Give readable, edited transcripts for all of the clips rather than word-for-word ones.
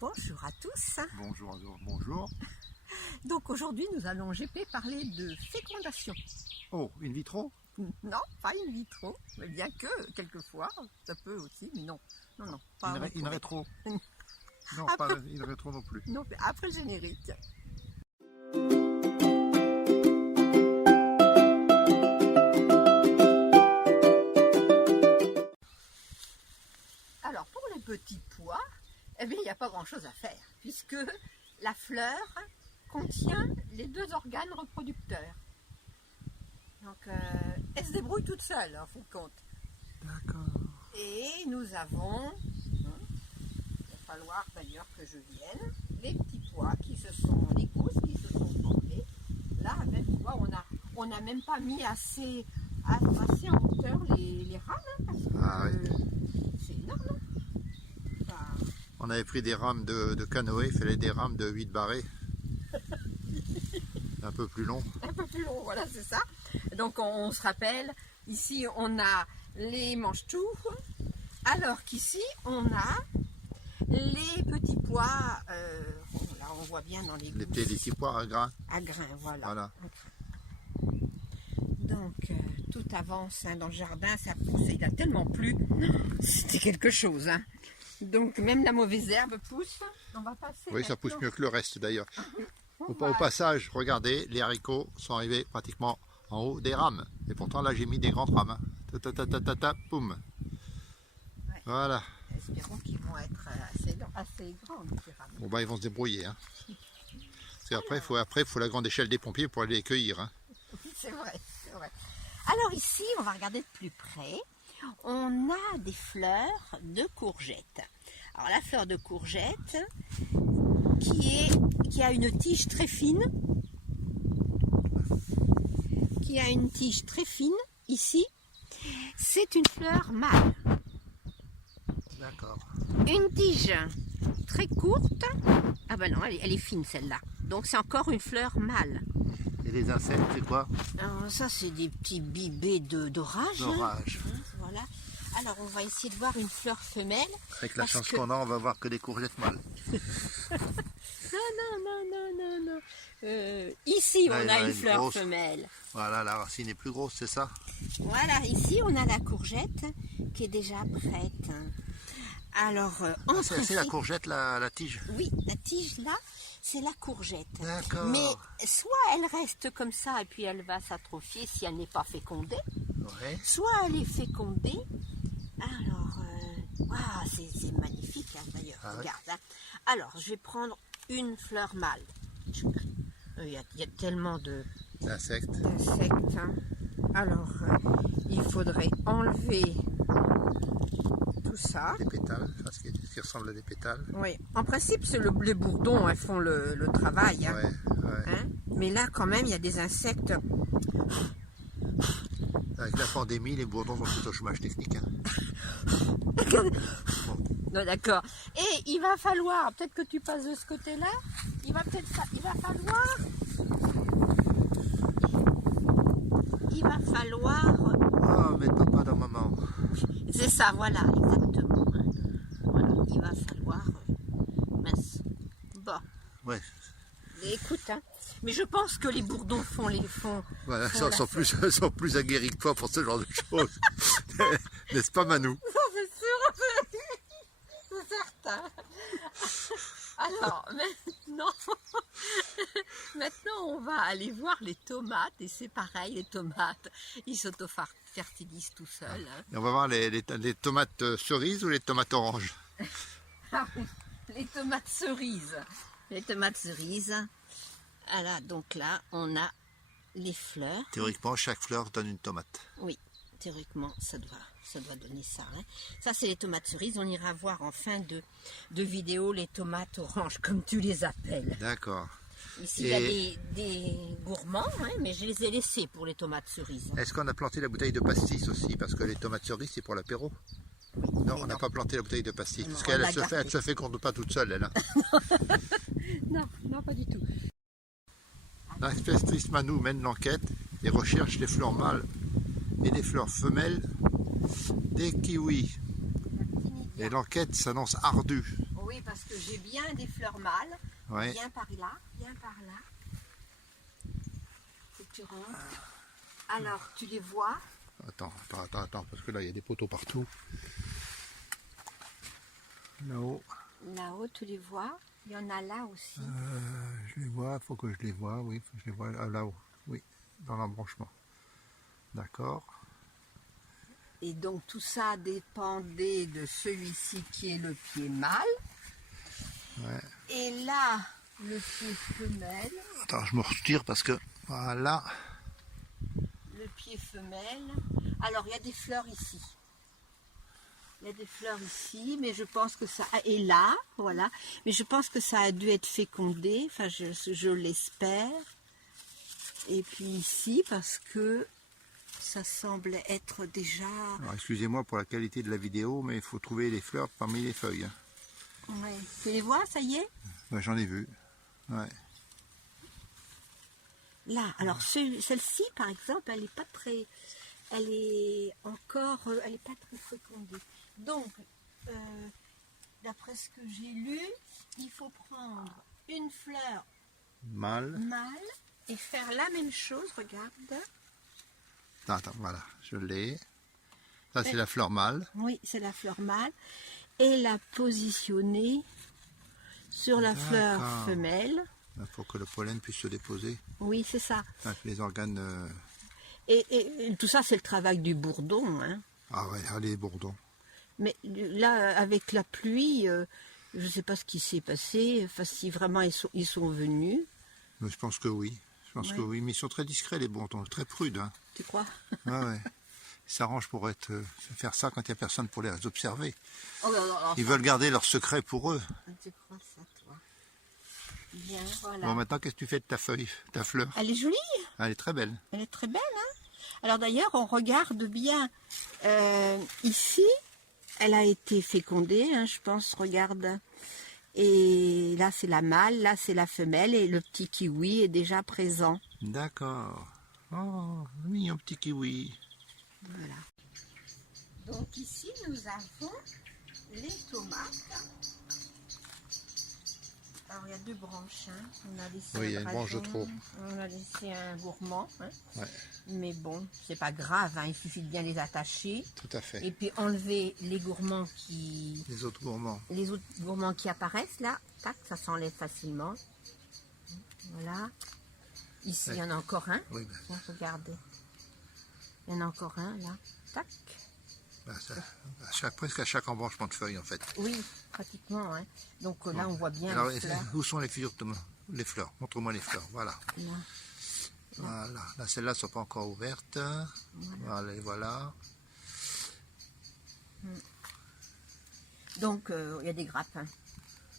Bonjour à tous. Bonjour, bonjour. Donc aujourd'hui nous allons GP parler de fécondation. Oh, in vitro? Non, pas in vitro, mais bien que quelquefois ça peut aussi, mais non. Non, pas In rétro? Non, après, pas in rétro non plus. Non, après le générique. Alors pour les petits pois, eh bien il n'y a pas grand chose à faire puisque la fleur contient les deux organes reproducteurs. Donc elle se débrouille toute seule en fin de compte. D'accord. Et nous avons, il va falloir d'ailleurs que je vienne, les petits pois qui se sont, les gousses qui se sont formées. Là, même, tu vois, on n'a même pas mis assez en hauteur les rames, parce que c'est énorme. Enfin, On avait pris des rames de canoë, il fallait des rames de 8 barrés. Un peu plus long. Un peu plus long, voilà, c'est ça. Donc on se rappelle, ici on a les manches-tout, alors qu'ici on a les petits pois, là on voit bien dans les gousses. Les petits pois à grains. À grains, voilà. Voilà. Donc tout avance dans le jardin, ça pousse, il a tellement plu, c'était quelque chose. Donc même la mauvaise herbe pousse. On va passer. Oui, ça pousse maintenant. mieux que le reste d'ailleurs. Au Voilà. passage, regardez, les haricots sont arrivés pratiquement en haut des rames. Et pourtant là j'ai mis des grandes rames. Poum. Ouais. Voilà. Espérons qu'ils vont être assez grandes, ces rames. Bon bah ils vont se débrouiller. Parce qu'après, il faut la grande échelle des pompiers pour aller les cueillir. Oui, c'est vrai, c'est vrai. Alors ici, on va regarder de plus près. On a des fleurs de courgette. Alors la fleur de courgette qui a une tige très fine. Qui a une tige très fine ici. C'est une fleur mâle. D'accord. Une tige très courte. Ah ben non, elle est fine celle-là. Donc c'est encore une fleur mâle. Et les insectes, c'est quoi? Alors, ça c'est des petits bibets d'orage. L'orage. Voilà. Alors on va essayer de voir une fleur femelle. Avec la chance qu'on a, on va voir que des courgettes mâles. Non. Ici Là, on il y a en a une une fleur grosse. femelle. Voilà, la racine est plus grosse, c'est ça? Voilà, ici on a la courgette qui est déjà prête. Alors en C'est la principe, courgette, la tige? oui, la tige là, c'est la courgette. D'accord. Mais soit elle reste comme ça et puis elle va s'atrophier si elle n'est pas fécondée, Ouais. soit elle est fécondée. Alors, c'est magnifique d'ailleurs, Ah ouais. regarde. Alors, je vais prendre une fleur mâle. Il y a tellement D'insectes. d'insectes. Alors, il faudrait enlever tout ça. Des pétales, enfin, ce qui ressemble à des pétales. Oui, en principe, c'est les bourdons, elles font le travail. Ouais. Mais là, quand même, il y a des insectes. Avec la pandémie, les bourdons sont tous au chômage technique. Non, d'accord. Et il va falloir, peut-être que tu passes de ce côté-là, il va falloir, Oh, mais papa dans maman. c'est ça, voilà, exactement. Voilà, il va falloir, mince. Bon, Ouais. écoute, mais je pense que les bourdons font. Voilà, font sont plus aguerris que toi pour ce genre de choses. N'est-ce pas, Manou? Ça, c'est sûr, c'est certain. Alors, maintenant, on va aller voir les tomates. Et c'est pareil, les tomates, ils s'auto-fertilisent tout seuls. Et on va voir les tomates cerises ou les tomates oranges? Les tomates cerises. Les tomates cerises. Voilà, donc là, on a les fleurs. Théoriquement, chaque fleur donne une tomate. Oui, théoriquement, ça doit donner ça. Ça, c'est les tomates cerises. On ira voir en fin de vidéo les tomates oranges, comme tu les appelles. D'accord. Ici, il y a des gourmands, mais je les ai laissés pour les tomates cerises. Est-ce qu'on a planté la bouteille de pastis aussi? Parce que les tomates cerises, c'est pour l'apéro. Non, on n'a pas planté la bouteille de pastis. Non, Parce on qu'elle l'a se féconde pas toute seule, elle. Non, pas du tout. L'inspectrice Manou mène l'enquête et recherche les fleurs mâles et les fleurs femelles des kiwis. Et l'enquête s'annonce ardue. Oui, parce que j'ai bien des fleurs mâles. Ouais. Viens par là, viens par là. Faut que tu rentres. Alors, tu les vois? Attends, parce que là, il y a des poteaux partout. Là-haut. Là-haut, tu les vois? Il y en a là aussi. Je les vois, il faut que je les vois, oui, faut que je les vois là-haut, oui, dans l'embranchement. D'accord. Et donc, tout ça dépendait de celui-ci qui est le pied mâle. Ouais. Et là, le pied femelle. Attends, je me retire parce que, voilà. Le pied femelle. Alors, il y a des fleurs ici. Il y a des fleurs ici, mais je pense que ça... Et là, voilà. Mais je pense que ça a dû être fécondé. Enfin, je l'espère. Et puis ici, parce que ça semble être déjà... Alors, excusez-moi pour la qualité de la vidéo, mais il faut trouver les fleurs parmi les feuilles. Hein. Ouais. Tu les vois, ça y est? Ouais, j'en ai vu. Ouais. Là, alors celle-ci, par exemple, elle n'est pas très... Elle est encore... Elle n'est pas très fécondée. Donc, d'après ce que j'ai lu, il faut prendre une fleur Mâle. mâle et faire la même chose, regarde. Attends, voilà, je l'ai. Ça, c'est la fleur mâle. Oui, c'est la fleur mâle. Et la positionner sur la fleur femelle. Il faut que le pollen puisse se déposer Oui, c'est ça. avec les organes... Et tout ça, c'est le travail du bourdon. Hein. Ah ouais, allez, bourdon. Mais là, avec la pluie, je ne sais pas ce qui s'est passé. Enfin, si vraiment ils sont venus. Mais je pense que oui. Je pense que oui, mais ils sont très discrets, les bourdons, très prudes. Hein. Tu crois? Ouais, ouais. Ils s'arrangent pour faire ça quand il n'y a personne pour les observer. Oh, Ils veulent garder leur secret pour eux. Tu crois ça, toi? Bien, voilà. Bon, maintenant, qu'est-ce que tu fais de ta feuille, ta fleur? Elle est jolie. Elle est très belle. Elle est très belle, hein? Alors d'ailleurs, on regarde bien. Ici, elle a été fécondée, hein, je pense, regarde. Et là, c'est la mâle, là, c'est la femelle, et le petit kiwi est déjà présent. D'accord. Oh, mignon petit kiwi. Voilà. Donc ici, nous avons les tomates. Alors, il y a deux branches. Hein. On a laissé Oui, il y a une branche de trop. On a laissé un gourmand. Hein. Ouais. Mais bon, c'est pas grave. Hein. Il suffit de bien les attacher. Tout à fait. Et puis enlever les gourmands qui... Les autres gourmands. Les autres gourmands qui apparaissent là. Tac, ça s'enlève facilement. Voilà. Ici, il y en a encore un. Oui, ben, Tiens, regardez. Il y en a encore un là. Tac. Presque à chaque embranchement de feuilles, en fait. Oui, pratiquement. Hein. Donc là, on voit bien Alors, les fleurs. où sont les fleurs? Les fleurs. Montre-moi les fleurs. Voilà. Là. Voilà. Là, celles-là ne sont pas encore ouvertes. Voilà. Et voilà. Donc, il y a des grappes. Hein.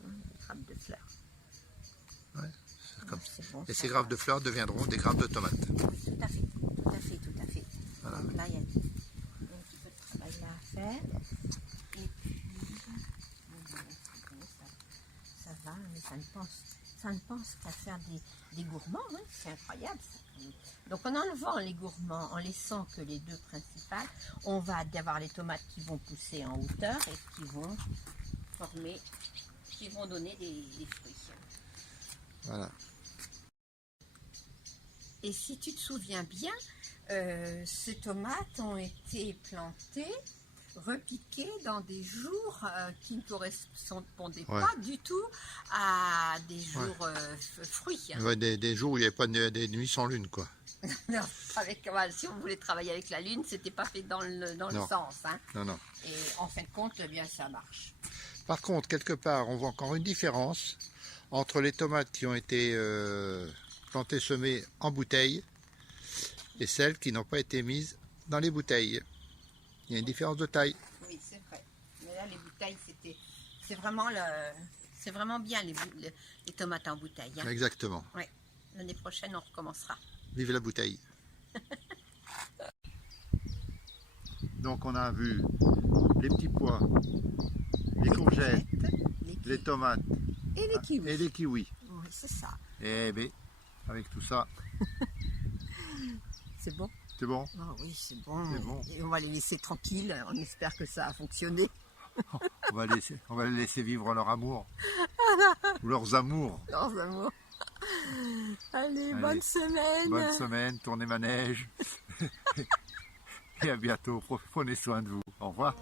Des grappes de fleurs. Ouais, comme... Bon, et ces grappes de fleurs deviendront des grappes de tomates. Oui, tout à fait. Tout à fait, tout à fait. Voilà. Donc là, il y a un petit peu de travail là à faire. Et puis, ça va, mais ça ne pense qu'à faire des gourmands. Hein. C'est incroyable ça. Donc en enlevant les gourmands, en laissant que les deux principales, on va avoir les tomates qui vont pousser en hauteur et qui vont former, qui vont donner des fruits. Voilà. Et si tu te souviens bien, ces tomates ont été plantées, repiquées dans des jours qui ne correspondaient pas du tout à des jours fruits. Hein. Ouais, des jours où il n'y avait pas des nuits sans lune, quoi. Non, si on voulait travailler avec la lune, c'était pas fait dans le sens. Hein. Non, non. Et en fin de compte, eh bien, ça marche. Par contre, quelque part, on voit encore une différence entre les tomates qui ont été plantées, semées en bouteille et celles qui n'ont pas été mises dans les bouteilles. Il y a une différence de taille. Oui, c'est vrai. Mais là, les bouteilles, c'est vraiment bien les tomates en bouteille. Hein. Exactement. Ouais. L'année prochaine, on recommencera. Vive la bouteille. Donc on a vu les petits pois, les courgettes, les tomates et les kiwis. Et les kiwis. Oui, c'est ça. Et bien, avec tout ça, c'est bon. C'est bon? Oh oui, c'est bon. C'est bon. Et on va les laisser tranquilles. On espère que ça a fonctionné. On va les laisser vivre leur amour. Ou leurs amours. Leurs amours. Allez, bonne semaine. Bonne semaine, tournez manège. Et à bientôt. Prenez soin de vous. Au revoir.